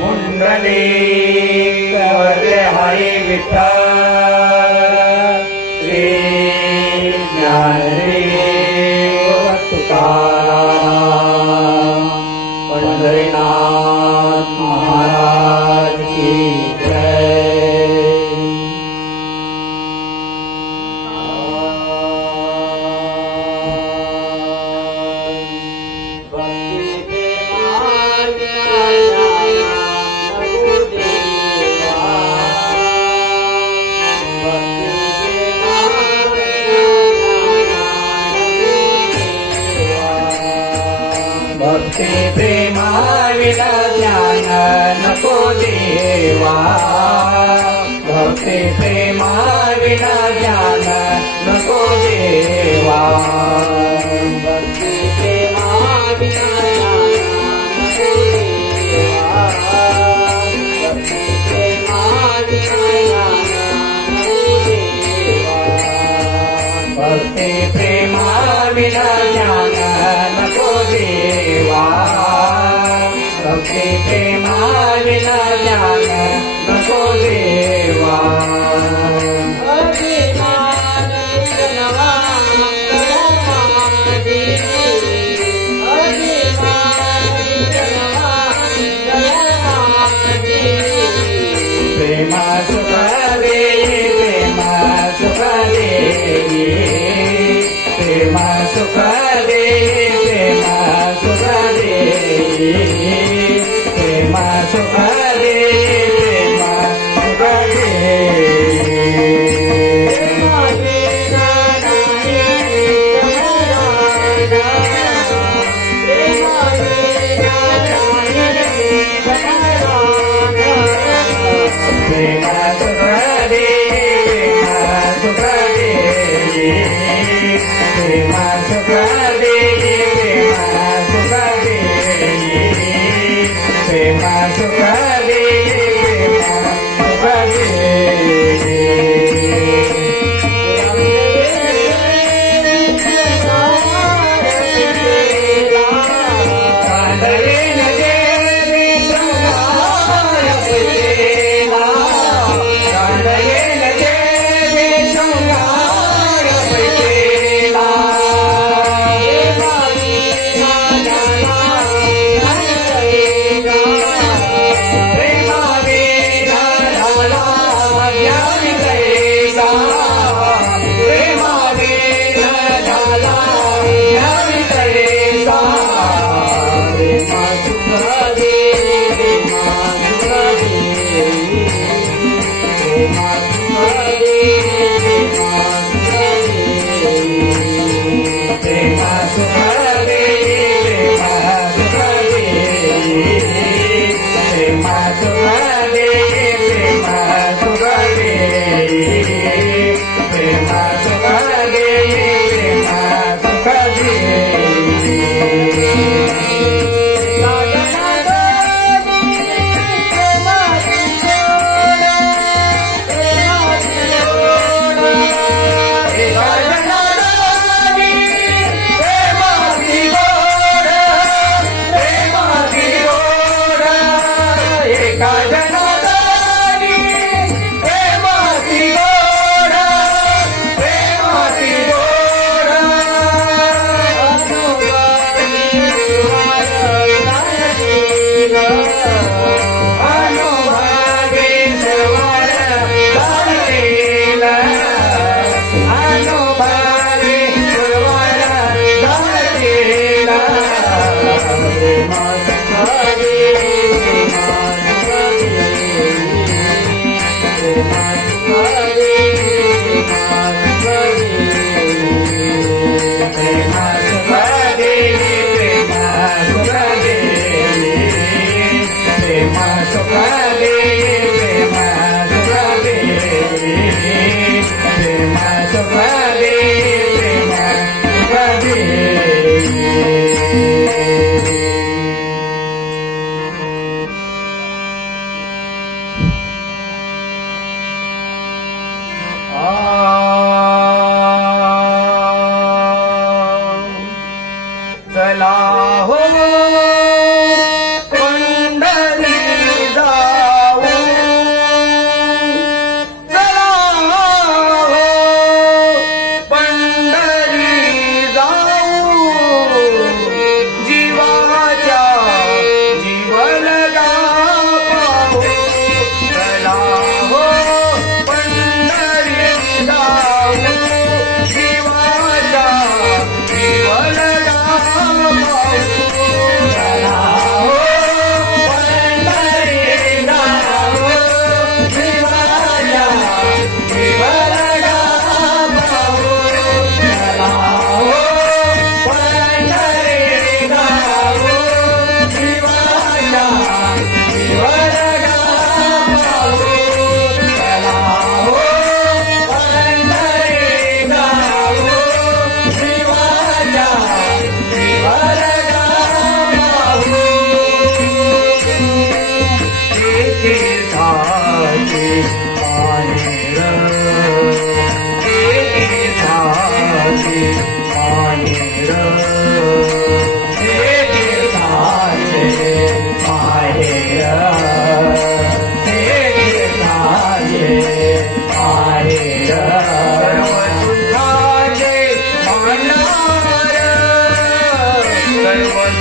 हरि we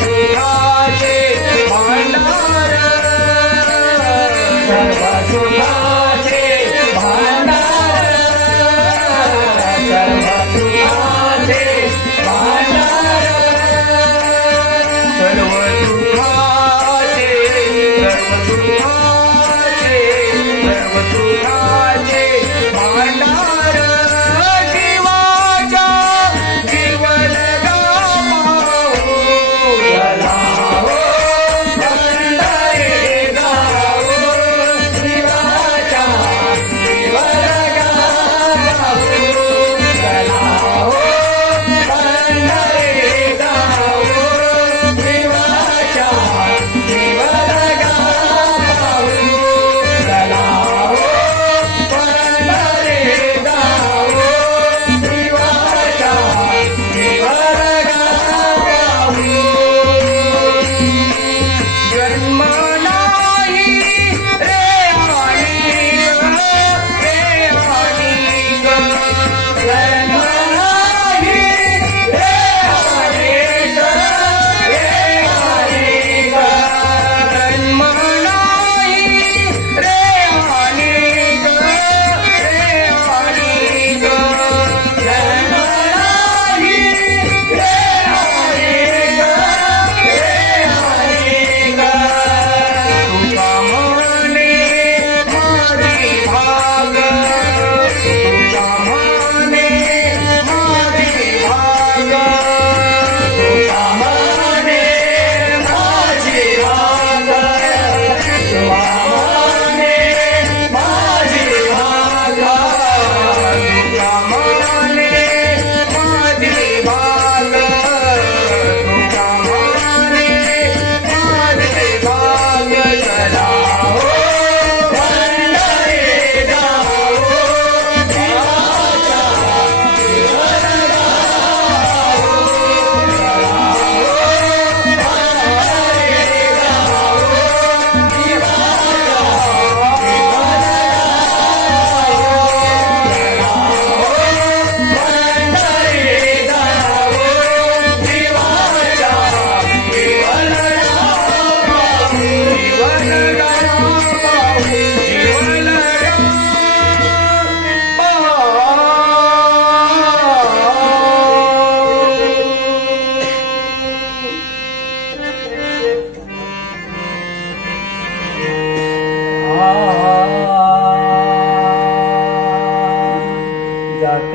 Hey, oh.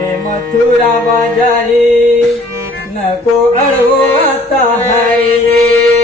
ေမသူရာပါကြရီနကိုအရဝတ္တဟရီ